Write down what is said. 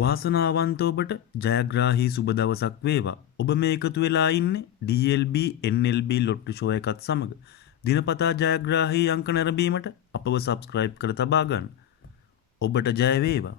වාසනාවන්ත ඔබට ජයග්‍රාහී සුබ දවසක් වේවා. ඔබ මේ එකතු වෙලා ඉන්නේ DLB NLB ලොට්ටු ෂෝ එකත් සමග. දිනපතා ජයග්‍රාහී අංක නැරඹීමට අපව සබ්ස්ක්‍රයිබ් කර තබා ගන්න. ඔබට ජය වේවා.